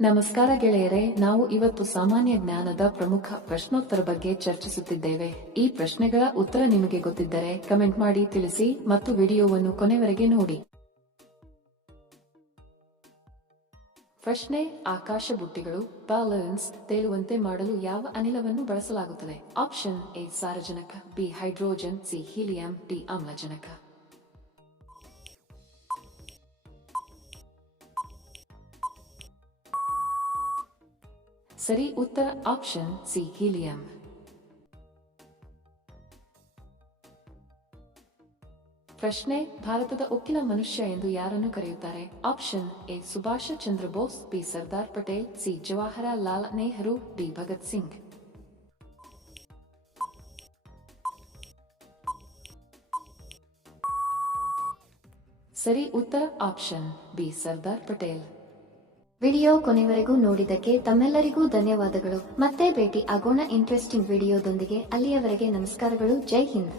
ನಮಸ್ಕಾರ ಗೆಳೆಯರೆ, ನಾವು ಇವತ್ತು ಸಾಮಾನ್ಯ ಜ್ಞಾನದ ಪ್ರಮುಖ ಪ್ರಶ್ನೋತ್ತರ ಬಗ್ಗೆ ಚರ್ಚಿಸುತ್ತಿದ್ದೇವೆ. ಈ ಪ್ರಶ್ನೆಗಳ ಉತ್ತರ ನಿಮಗೆ ಗೊತ್ತಿದ್ದರೆ ಕಮೆಂಟ್ ಮಾಡಿ ತಿಳಿಸಿ ಮತ್ತು ವಿಡಿಯೋವನ್ನು ಕೊನೆವರೆಗೆ ನೋಡಿ. ಪ್ರಶ್ನೆ: ಆಕಾಶ ಬುಟ್ಟಿಗಳು ಬಾಲೂನ್ಸ್ ತೇಲುವಂತೆ ಮಾಡಲು ಯಾವ ಅನಿಲವನ್ನು ಬಳಸಲಾಗುತ್ತದೆ? ಆಪ್ಷನ್ ಎ ಸಾರಜನಕ, B hydrogen, C helium, D ಆಮ್ಲಜನಕ. ಸರಿ ಉತ್ತರ ಆಪ್ಷನ್ ಸಿ ಹೀಲಿಯಂ. ಪ್ರಶ್ನೆ: ಭಾರತದ ಉಕ್ಕಿನ ಮನುಷ್ಯ ಎಂದು ಯಾರನ್ನು ಕರೆಯುತ್ತಾರೆ? Option A Subhash Chandra Bose, B Sardar Patel, C Jawaharlal Nehru, D Bhagat Singh. ಸರಿ ಉತ್ತರ option B Sardar Patel. Video ಕೊನೆವರೆಗೂ ನೋಡಿದ್ದಕ್ಕೆ ತಮ್ಮೆಲ್ಲರಿಗೂ ಧನ್ಯವಾದಗಳು. ಮತ್ತೆ ಭೇಟಿ ಆಗೋಣ ಇಂಟ್ರೆಸ್ಟಿಂಗ್ ವಿಡಿಯೋದೊಂದಿಗೆ. ಅಲ್ಲಿಯವರೆಗೆ ನಮಸ್ಕಾರಗಳು. ಜೈ ಹಿಂದ್.